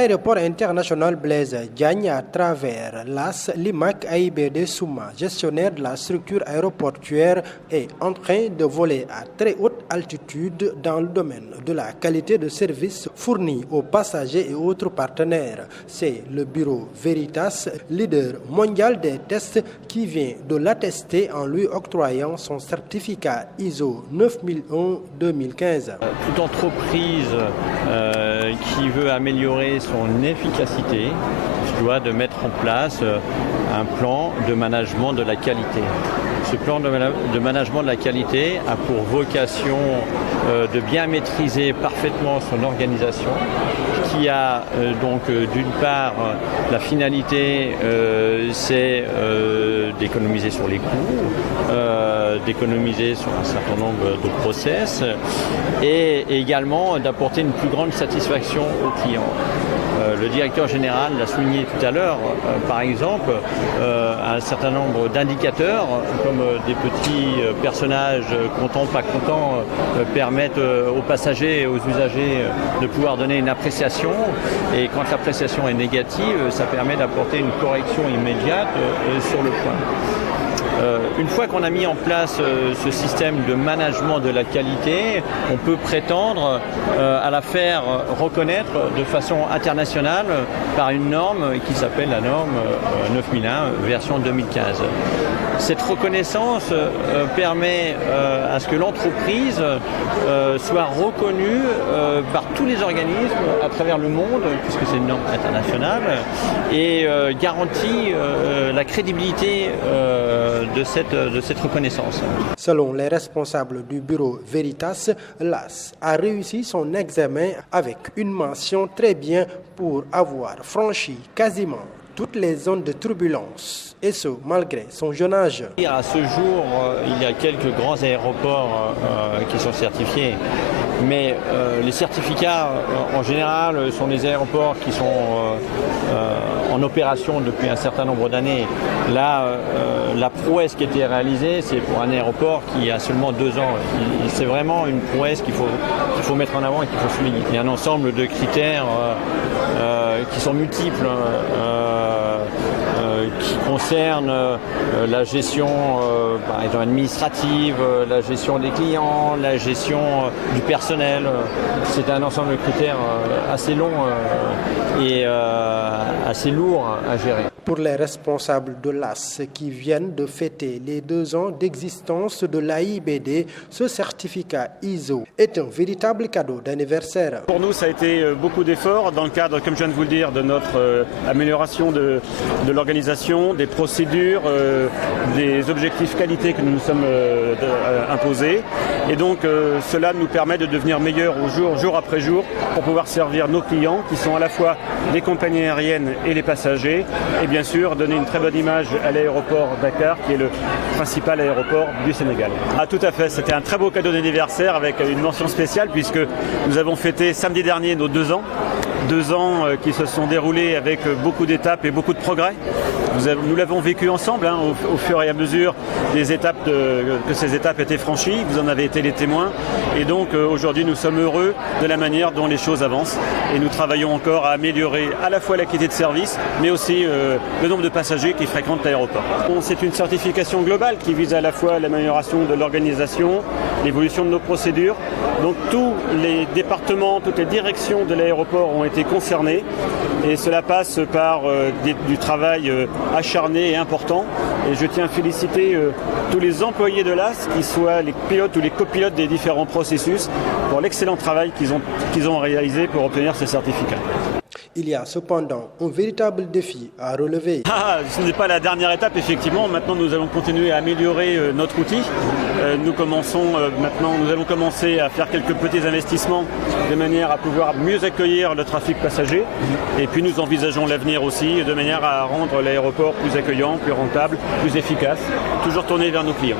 l'aéroport international Blaise Diagne, à travers l'AS, l'IMAC AIBD Souma, gestionnaire de la structure aéroportuaire, est en train de voler à très haute altitude dans le domaine de la qualité de service fourni aux passagers et autres partenaires. C'est le bureau Veritas, leader mondial des tests, qui vient de l'attester en lui octroyant son certificat ISO 9001-2015. Toute entreprise qui veut améliorer son efficacité se doit de mettre en place un plan de management de la qualité. Ce plan de management de la qualité a pour vocation de bien maîtriser parfaitement son organisation, qui a donc d'une part la finalité, c'est d'économiser sur les coûts, d'économiser sur un certain nombre de process et également d'apporter une plus grande satisfaction aux clients. Le directeur général l'a souligné tout à l'heure, par exemple, un certain nombre d'indicateurs, comme des petits personnages contents, pas contents, permettent aux passagers et aux usagers de pouvoir donner une appréciation. Et quand l'appréciation est négative, ça permet d'apporter une correction immédiate sur le point. Une fois qu'on a mis en place ce système de management de la qualité, on peut prétendre à la faire reconnaître de façon internationale par une norme qui s'appelle la norme 9001 version 2015. Cette reconnaissance permet à ce que l'entreprise soit reconnue par tous les organismes à travers le monde, puisque c'est une norme internationale, et garantit la crédibilité de cette reconnaissance. Selon les responsables du bureau Veritas, l'AS a réussi son examen avec une mention très bien pour avoir franchi quasiment toutes les zones de turbulence, et ce, malgré son jeune âge. À ce jour, il y a quelques grands aéroports qui sont certifiés, mais les certificats, en général, sont des aéroports qui sont en opération depuis un certain nombre d'années. Là, la prouesse qui a été réalisée, c'est pour un aéroport qui a seulement 2 ans. C'est vraiment une prouesse qu'il faut mettre en avant et qu'il faut souligner. Il y a un ensemble de critères qui sont multiples, qui concernent la gestion par exemple administrative, la gestion des clients, la gestion du personnel. C'est un ensemble de critères assez long et assez lourd à gérer. Pour les responsables de l'AS qui viennent de fêter les 2 ans d'existence de l'AIBD, ce certificat ISO est un véritable cadeau d'anniversaire. Pour nous, ça a été beaucoup d'efforts dans le cadre, comme je viens de vous le dire, de notre amélioration de l'organisation, des procédures, des objectifs qualité que nous nous sommes imposés. Et donc, cela nous permet de devenir meilleurs jour après jour pour pouvoir servir nos clients qui sont à la fois les compagnies aériennes et les passagers. Et bien sûr, donner une très bonne image à l'aéroport Dakar, qui est le principal aéroport du Sénégal. Ah, tout à fait, c'était un très beau cadeau d'anniversaire avec une mention spéciale puisque nous avons fêté samedi dernier nos 2 ans. 2 ans qui se sont déroulés avec beaucoup d'étapes et beaucoup de progrès. Nous l'avons vécu ensemble au fur et à mesure des étapes que ces étapes étaient franchies. Vous en avez été les témoins. Et donc aujourd'hui, nous sommes heureux de la manière dont les choses avancent. Et nous travaillons encore à améliorer à la fois la qualité de service, mais aussi le nombre de passagers qui fréquentent l'aéroport. C'est une certification globale qui vise à la fois l'amélioration de l'organisation, l'évolution de nos procédures. Donc tous les départements, toutes les directions de l'aéroport ont été concernés. Et cela passe par du travail acharné et important. Et je tiens à féliciter tous les employés de l'AS, qu'ils soient les pilotes ou les copilotes des différents processus, pour l'excellent travail qu'ils ont réalisé pour obtenir ce certificat. Il y a cependant un véritable défi à relever. Ce n'est pas la dernière étape, effectivement. Maintenant, nous allons continuer à améliorer notre outil. Nous allons commencer à faire quelques petits investissements de manière à pouvoir mieux accueillir le trafic passager. Et puis, nous envisageons l'avenir aussi de manière à rendre l'aéroport plus accueillant, plus rentable, plus efficace, toujours tourné vers nos clients.